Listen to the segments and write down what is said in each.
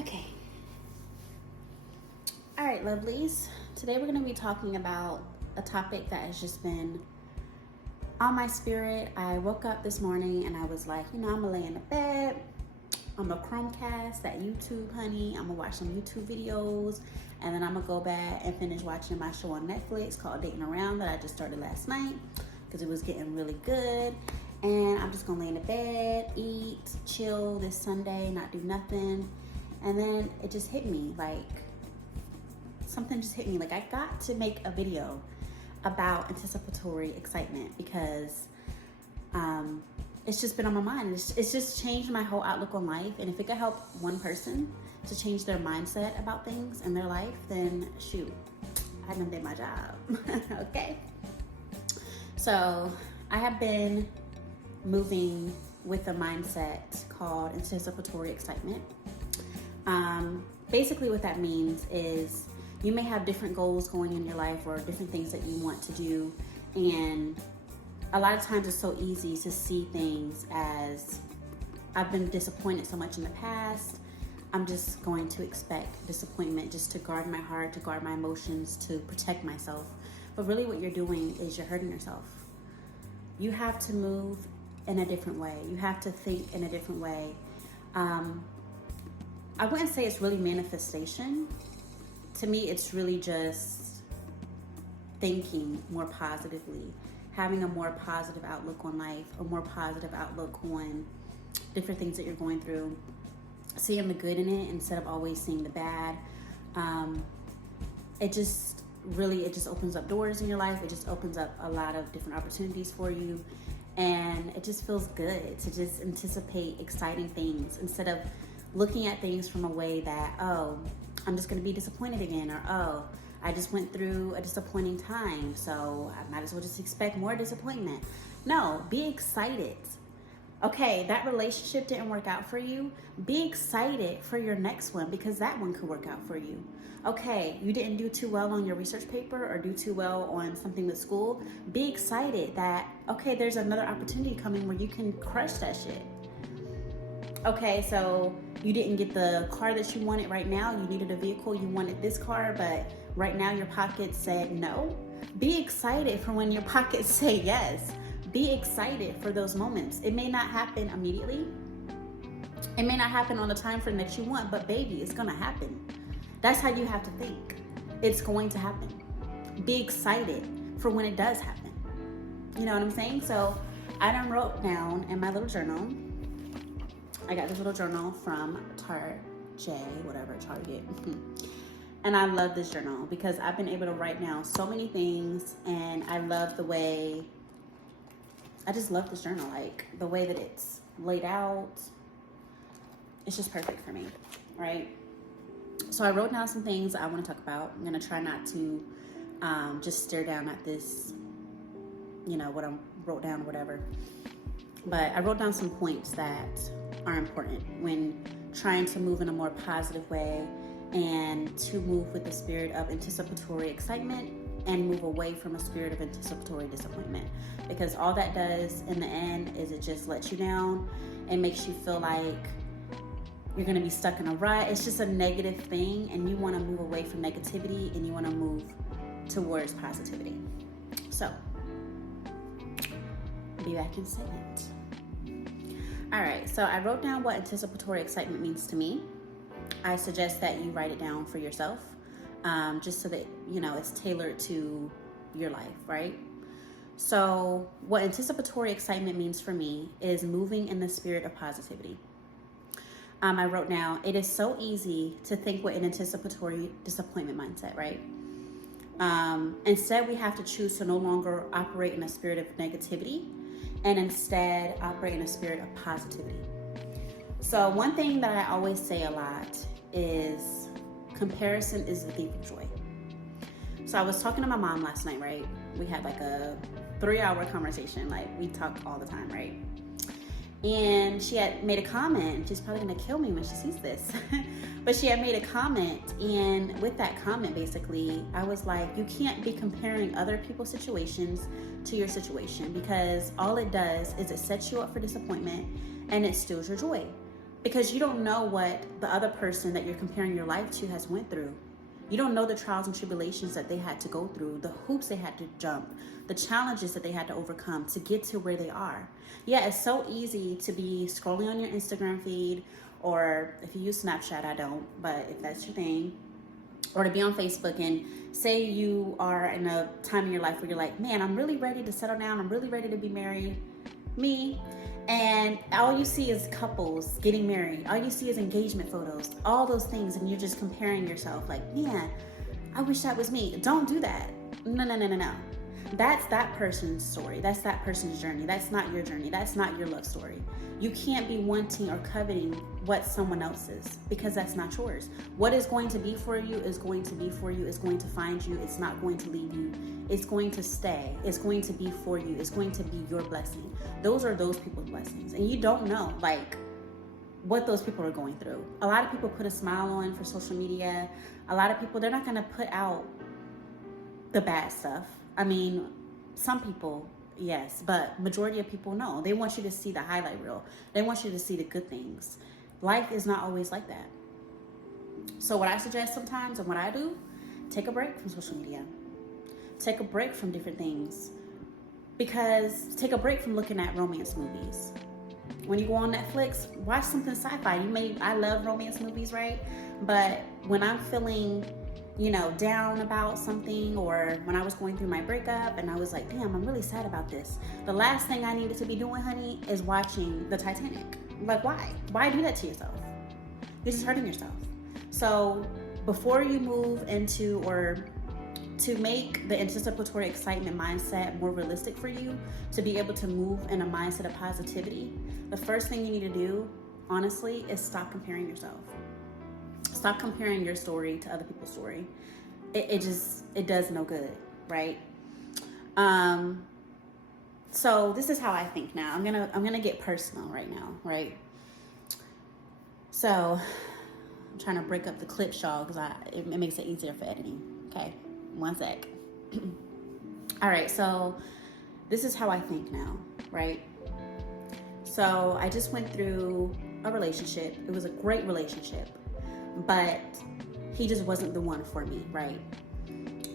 Okay. All right, lovelies. Today we're going to be talking about a topic that has just been on my spirit. I woke up this morning and I was like, I'm going to lay in the bed. I'm going to Chromecast that YouTube, honey. I'm going to watch some YouTube videos. And then I'm going to go back and finish watching my show on Netflix called Dating Around that I just started last night because it was getting really good. And I'm just going to lay in the bed, eat, chill this Sunday, not do nothing. And then it just hit me, something just hit me. I got to make a video about anticipatory excitement because it's just been on my mind. It's just changed my whole outlook on life. And if it could help one person to change their mindset about things in their life, then shoot, I done did my job. Okay. So I have been moving with a mindset called anticipatory excitement. Basically what that means is you may have different goals going in your life or different things that you want to do, and a lot of times it's so easy to see things as, I've been disappointed so much in the past, I'm just going to expect disappointment just to guard my heart, to guard my emotions, to protect myself. But really what you're doing is you're hurting yourself. You have to move in a different way. You have to think in a different way. I wouldn't say it's really manifestation. To me, it's really just thinking more positively, having a more positive outlook on life, a more positive outlook on different things that you're going through, seeing the good in it instead of always seeing the bad. It just opens up doors in your life. It just opens up a lot of different opportunities for you. And it just feels good to just anticipate exciting things instead of looking at things from a way that, oh, I'm just going to be disappointed again, or oh, I just went through a disappointing time, so I might as well just expect more disappointment. No, be excited. Okay, that relationship didn't work out for you. Be excited for your next one because that one could work out for you. Okay, you didn't do too well on your research paper or do too well on something with school. Be excited that, okay, there's another opportunity coming where you can crush that shit. Okay, so you didn't get the car that you wanted right now. You needed a vehicle. You wanted this car, but right now your pockets said no. Be excited for when your pockets say yes. Be excited for those moments. It may not happen immediately. It may not happen on the time frame that you want, but baby, it's gonna happen. That's how you have to think. It's going to happen. Be excited for when it does happen. You know what I'm saying? So I done wrote down in my little journal. I got this little journal from Target. And I love this journal because I've been able to write down so many things, and I love the way, I just love this journal, the way that it's laid out. It's just perfect for me, right? So I wrote down some things I want to talk about. I'm going to try not to just stare down at this, what I wrote down, whatever. But I wrote down some points that are important when trying to move in a more positive way and to move with the spirit of anticipatory excitement and move away from a spirit of anticipatory disappointment, because all that does in the end is it just lets you down and makes you feel like you're going to be stuck in a rut. It's just a negative thing, and you want to move away from negativity and you want to move towards positivity. So be back in a second. All right, so I wrote down what anticipatory excitement means to me. I suggest that you write it down for yourself, just so that, it's tailored to your life, right? So what anticipatory excitement means for me is moving in the spirit of positivity. I wrote down, it is so easy to think with an anticipatory disappointment mindset, right? Instead, we have to choose to no longer operate in a spirit of negativity and instead operate in a spirit of positivity. So one thing that I always say a lot is comparison is the thief of joy. So I was talking to my mom last night, right? We had a 3-hour conversation. We talk all the time, right? And she had made a comment. She's probably gonna kill me when she sees this. But she had made a comment, and with that comment, basically, I was like, you can't be comparing other people's situations to your situation, because all it does is it sets you up for disappointment and it steals your joy. because you don't know what the other person that you're comparing your life to has went through. You don't know the trials and tribulations that they had to go through, the hoops they had to jump, the challenges that they had to overcome to get to where they are. Yeah, it's so easy to be scrolling on your Instagram feed, or if you use Snapchat, I don't, but if that's your thing, or to be on Facebook and say you are in a time in your life where you're like, man, I'm really ready to settle down. I'm really ready to be married. Me. And all you see is couples getting married. All you see is engagement photos, all those things. And you're just comparing yourself like, man, I wish that was me. Don't do that. No. That's that person's story. That's that person's journey. That's not your journey. That's not your love story. You can't be wanting or coveting what someone else's, because that's not yours. What is going to be for you is going to be for you. It's going to find you. It's not going to leave you. It's going to stay. It's going to be for you. It's going to be your blessing. Those are those people's blessings. And you don't know, like, what those people are going through. A lot of people put a smile on for social media. A lot of people, they're not going to put out the bad stuff. I mean, some people, yes, but majority of people, no. They want you to see the highlight reel. They want you to see the good things. Life is not always like that. So what I suggest sometimes, and what I do, take a break from social media. Take a break from different things. Because take a break from looking at romance movies. When you go on Netflix, watch something sci-fi. I love romance movies, right? But when I'm feeling, down about something, or when I was going through my breakup and I was like, damn, I'm really sad about this. The last thing I needed to be doing, honey, is watching the Titanic. Like, why? Why do that to yourself? You're just hurting yourself. So before you move into, or to make the anticipatory excitement mindset more realistic for you, to be able to move in a mindset of positivity, the first thing you need to do, honestly, is stop comparing yourself. Stop comparing your story to other people's story. It does no good, right? So this is how I think now. I'm gonna get personal right now, right? So I'm trying to break up the clips, y'all, because it makes it easier for editing. Okay, one sec. All right, so this is how I think now, right? So I just went through a relationship. It was a great relationship, but he just wasn't the one for me, right?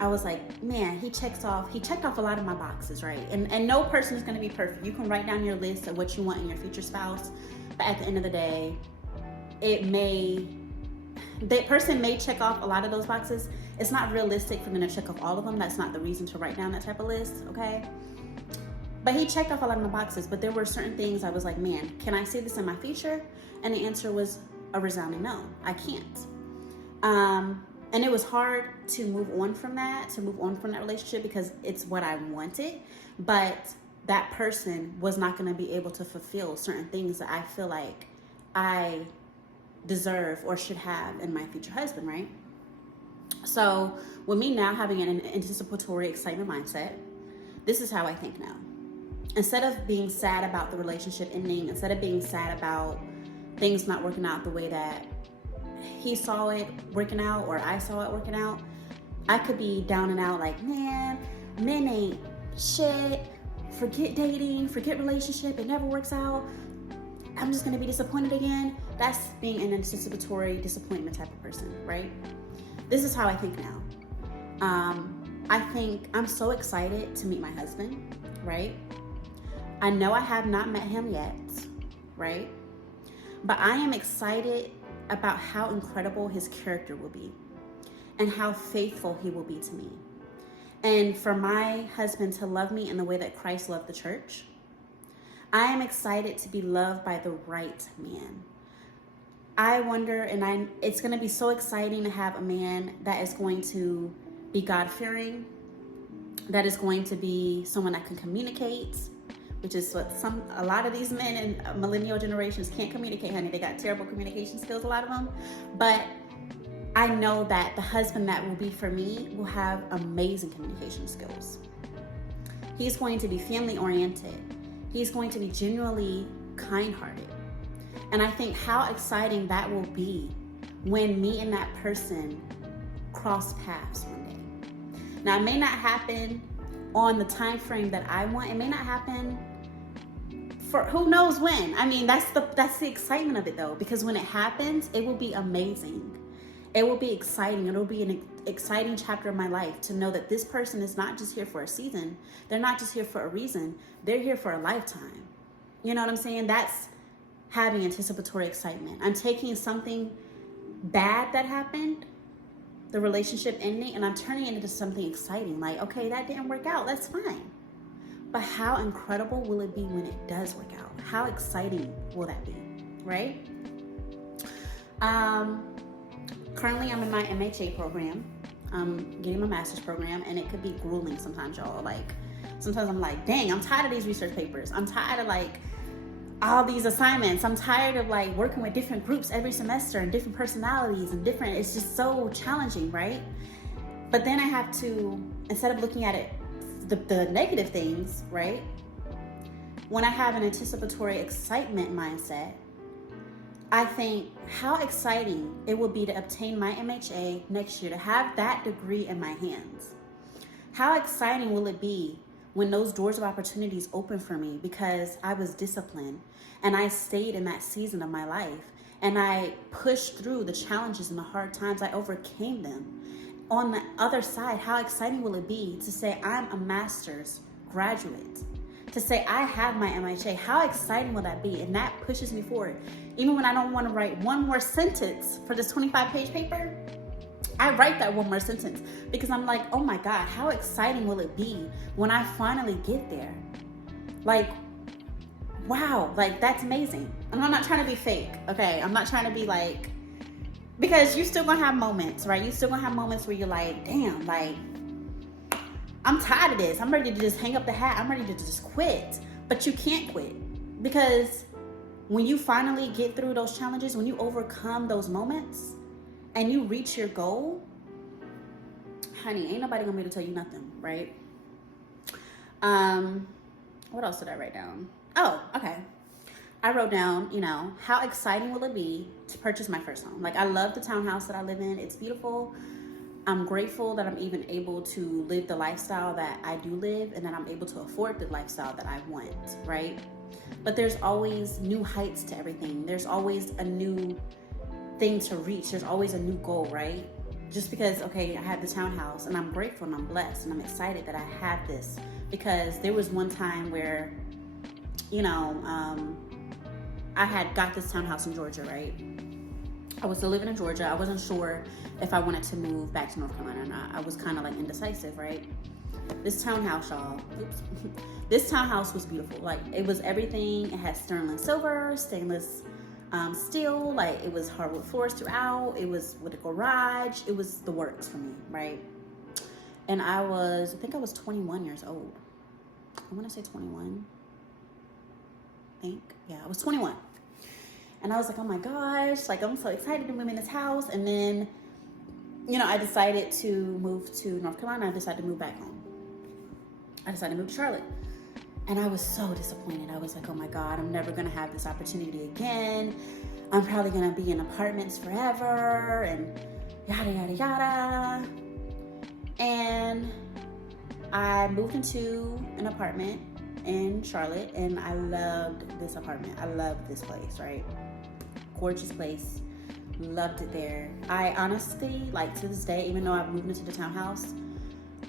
I was like, man, he checked off a lot of my boxes, right? And no person is going to be perfect. You can write down your list of what you want in your future spouse, but at the end of the day, that person may check off a lot of those boxes. It's not realistic for them to check off all of them. That's not the reason to write down that type of list, okay? But he checked off a lot of my boxes, but there were certain things I was like, man, can I see this in my future? And the answer was a resounding no. I can't. And it was hard to move on from that relationship, because it's what I wanted, but that person was not going to be able to fulfill certain things that I feel like I deserve or should have in my future husband, right? So with me now having an anticipatory excitement mindset, this is how I think now. Instead of being sad about the relationship ending, instead of being sad about things not working out the way that he saw it working out or I saw it working out, I could be down and out like, man, men ain't shit, forget dating, forget relationship, it never works out, I'm just gonna be disappointed again. That's being an anticipatory disappointment type of person, right? This is how I think now. I think I'm so excited to meet my husband, right? I know I have not met him yet, right? But I am excited about how incredible his character will be and how faithful he will be to me. And for my husband to love me in the way that Christ loved the church. I am excited to be loved by the right man. I wonder, it's going to be so exciting to have a man that is going to be God-fearing, that is going to be someone that can communicate, which is what a lot of these men in millennial generations can't communicate, honey. They got terrible communication skills, a lot of them. But I know that the husband that will be for me will have amazing communication skills. He's going to be family-oriented. He's going to be genuinely kind-hearted. And I think how exciting that will be when me and that person cross paths one day. Now, it may not happen on the time frame that I want. It may not happen for who knows when. I mean, that's the excitement of it though, because when it happens, it will be amazing. It will be exciting. It'll be an exciting chapter of my life to know that this person is not just here for a season. They're not just here for a reason. They're here for a lifetime. You know what I'm saying? That's having anticipatory excitement. I'm taking something bad that happened, the relationship ending, and I'm turning it into something exciting. Like, okay, that didn't work out. That's fine. But how incredible will it be when it does work out? How exciting will that be, right? Currently, I'm in my MHA program. I'm getting my master's program, and it could be grueling sometimes, y'all. Like, sometimes I'm like, dang, I'm tired of these research papers. I'm tired of like all these assignments. I'm tired of like working with different groups every semester and different personalities and different, it's just so challenging, right? But then I have to, instead of looking at it, the negative things, right? When I have an anticipatory excitement mindset, I think how exciting it will be to obtain my MHA next year, to have that degree in my hands. How exciting will it be when those doors of opportunities open for me because I was disciplined and I stayed in that season of my life and I pushed through the challenges and the hard times. I overcame them. On the other side, how exciting will it be to say I'm a master's graduate, to say I have my MHA? How exciting will that be? And that pushes me forward. Even when I don't want to write one more sentence for this 25-page paper, I write that one more sentence because I'm like, oh my God, how exciting will it be when I finally get there? Like, wow, like that's amazing. And I'm not trying to be fake, okay? I'm not trying to be like, because you're still gonna have moments, right? You're still gonna have moments where you're like, damn, like, I'm tired of this. I'm ready to just hang up the hat. I'm ready to just quit. But you can't quit because when you finally get through those challenges, when you overcome those moments and you reach your goal, honey, ain't nobody gonna be able to tell you nothing, right? What else did I write down? Oh, okay. I wrote down, how exciting will it be to purchase my first home? Like, I love the townhouse that I live in. It's beautiful. I'm grateful that I'm even able to live the lifestyle that I do live and that I'm able to afford the lifestyle that I want, right? But there's always new heights to everything. There's always a new thing to reach. There's always a new goal, right? Just because, okay, I have the townhouse and I'm grateful and I'm blessed and I'm excited that I have this, because there was one time where, I had got this townhouse in Georgia, right? I was still living in Georgia. I wasn't sure if I wanted to move back to North Carolina or not. I was kind of like indecisive, right? This townhouse, y'all, this townhouse was beautiful. Like, it was everything. It had sterling silver, stainless steel, like it was hardwood floors throughout. It was with a garage. It was the works for me, right? And I think I was 21 years old. I want to say 21. Yeah, I was 21. And I was like, oh my gosh, like I'm so excited to move in this house. And then, I decided to move to North Carolina. I decided to move back home. I decided to move to Charlotte. And I was so disappointed. I was like, oh my God, I'm never gonna have this opportunity again. I'm probably gonna be in apartments forever and yada, yada, yada. And I moved into an apartment in Charlotte and I loved this apartment. I loved this place, right? Gorgeous place. Loved it there. I honestly, like to this day, even though I've moved into the townhouse,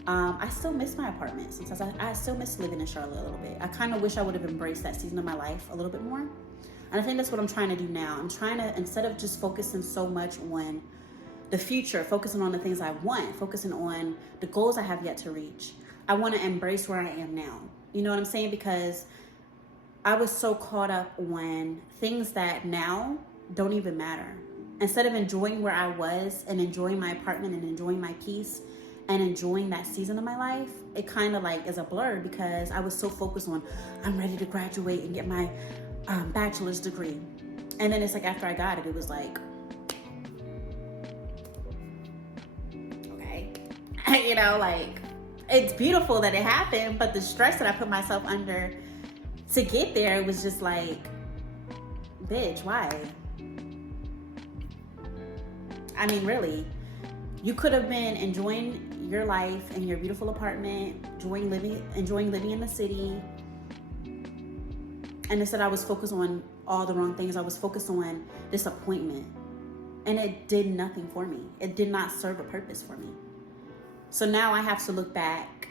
I still miss my apartment. Since I still miss living in Charlotte a little bit. I kind of wish I would have embraced that season of my life a little bit more. And I think that's what I'm trying to do now. I'm trying to, instead of just focusing so much on the future, focusing on the things I want, focusing on the goals I have yet to reach, I want to embrace where I am now. You know what I'm saying? Because I was so caught up on things that now don't even matter. Instead of enjoying where I was and enjoying my apartment and enjoying my peace and enjoying that season of my life, it kind of like is a blur because I was so focused on, I'm ready to graduate and get my bachelor's degree. And then it's like after I got it, it was like, okay, like it's beautiful that it happened, but the stress that I put myself under to get there, it was just like, bitch, why? I mean, really, you could have been enjoying your life in your beautiful apartment, enjoying living in the city, And instead I was focused on all the wrong things. I was focused on disappointment. And it did nothing for me. It did not serve a purpose for me. So now I have to look back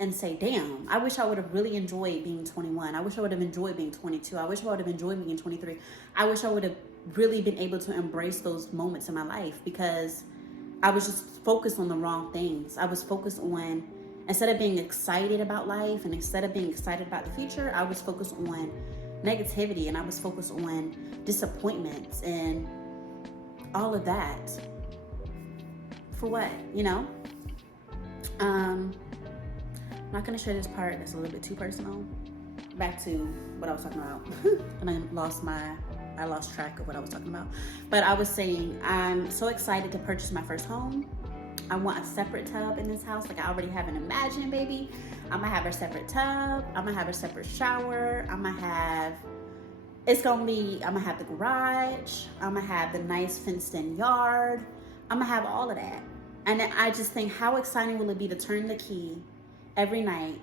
and say, damn, I wish I would have really enjoyed being 21. I wish I would have enjoyed being 22. I wish I would have enjoyed being 23. I wish I would have really been able to embrace those moments in my life, because I was just focused on the wrong things. I was focused on, instead of being excited about life and instead of being excited about the future, I was focused on negativity, and I was focused on disappointments and all of that. For what, you know? I'm not gonna share this part, that's a little bit too personal. Back to what I was talking about. And I lost track of what I was talking about. But I was saying, I'm so excited to purchase my first home. I want a separate tub in this house. Like, I already have an Imagine, baby. I'm gonna have a separate tub. I'm gonna have a separate shower. I'm gonna have the garage. I'm gonna have the nice fenced in yard. I'm gonna have all of that. And I just think, how exciting will it be to turn the key every night,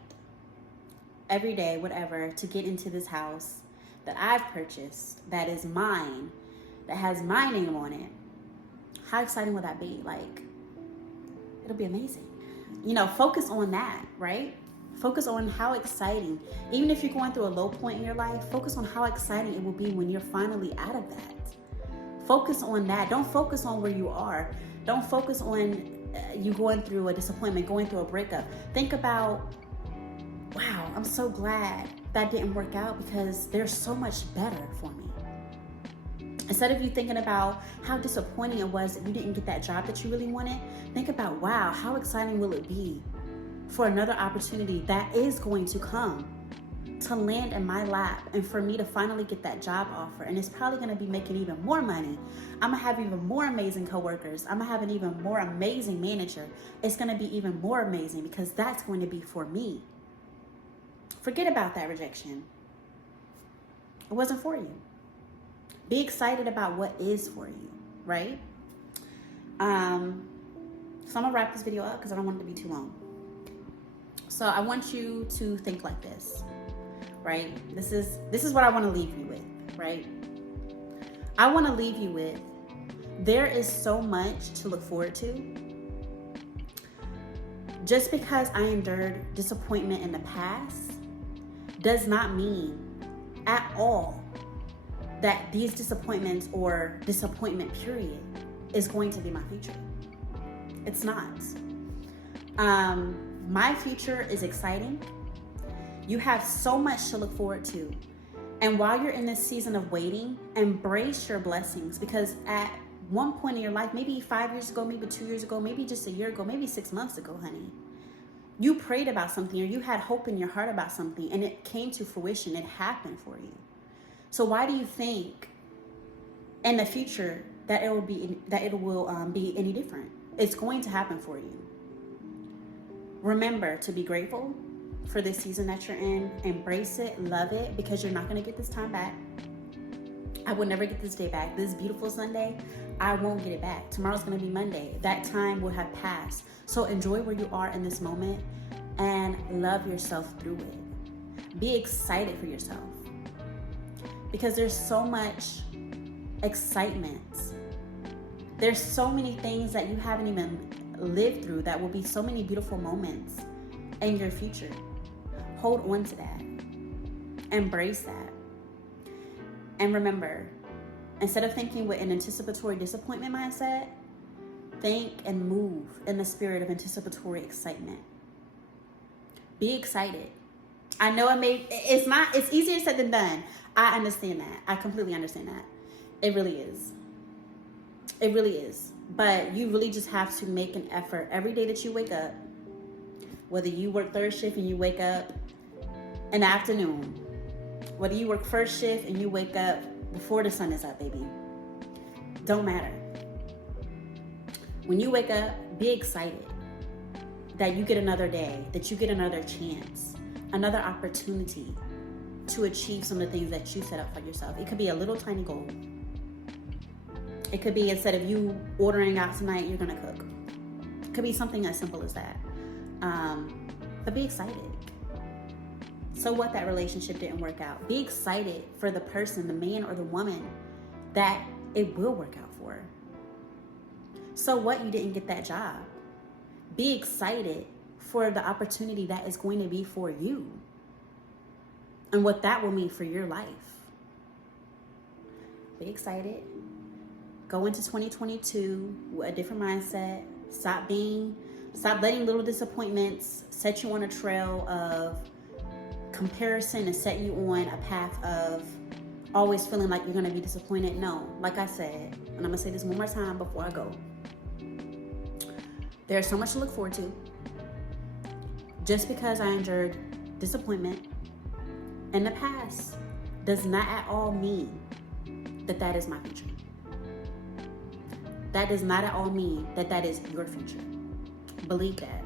every day, whatever, to get into this house that I've purchased, that is mine, that has my name on it. How exciting will that be? Like, it'll be amazing. You know, focus on that, right? Focus on how exciting, even if you're going through a low point in your life, focus on how exciting it will be when you're finally out of that. Focus on that. Don't focus on where you are. Don't focus on you going through a disappointment, going through a breakup. Think about, wow, I'm so glad that didn't work out, because there's so much better for me. Instead of you thinking about how disappointing it was that you didn't get that job that you really wanted, think about, wow, how exciting will it be for another opportunity that is going to come to land in my lap, and for me to finally get that job offer. And it's probably going to be making even more money. I'm going to have even more amazing coworkers. I'm going to have an even more amazing manager. It's going to be even more amazing, because that's going to be for me. Forget about that rejection. It wasn't for you. Be excited about what is for you, right? So I'm gonna wrap this video up because I don't want it to be too long. So I want you to think like this, right? This is what I want to leave you with, right? I want to leave you with, there is so much to look forward to. Just because I endured disappointment in the past does not mean at all that these disappointments or disappointment period is going to be my future. It's not. My future is exciting. You have so much to look forward to. And while you're in this season of waiting, embrace your blessings, because at one point in your life, maybe 5 years ago, maybe 2 years ago, maybe just a year ago, maybe 6 months ago, honey, you prayed about something, or you had hope in your heart about something, and it came to fruition. It happened for you. So why do you think in the future that it will be any different? It's going to happen for you. Remember to be grateful for this season that you're in. Embrace it, love it, because you're not going to get this time back. I will never get this day back. This beautiful Sunday, I won't get it back. Tomorrow's going to be Monday. That time will have passed. So enjoy where you are in this moment and love yourself through it. Be excited for yourself, because there's so much excitement. There's so many things that you haven't even lived through that will be so many beautiful moments in your future. Hold on to that. Embrace that. And remember, instead of thinking with an anticipatory disappointment mindset, think and move in the spirit of anticipatory excitement. Be excited. I know it's easier said than done. I understand that. I completely understand that. It really is. It really is. But you really just have to make an effort every day that you wake up, whether you work third shift and you wake up in the afternoon, whether you work first shift and you wake up before the sun is up, baby. Don't matter. When you wake up, be excited that you get another day, that you get another chance, another opportunity to achieve some of the things that you set up for yourself. It could be a little tiny goal. It could be, instead of you ordering out tonight, you're gonna cook. It could be something as simple as that. But be excited. So what, that relationship didn't work out? Be excited for the person, the man or the woman, that it will work out for. So what, you didn't get that job? Be excited for the opportunity that is going to be for you and what that will mean for your life. Be excited. Go into 2022 with a different mindset. Stop letting little disappointments set you on a trail of comparison and set you on a path of always feeling like you're going to be disappointed. No, like I said, and I'm going to say this one more time before I go. There's so much to look forward to. Just because I endured disappointment in the past does not at all mean that that is my future. That does not at all mean that that is your future. Believe that.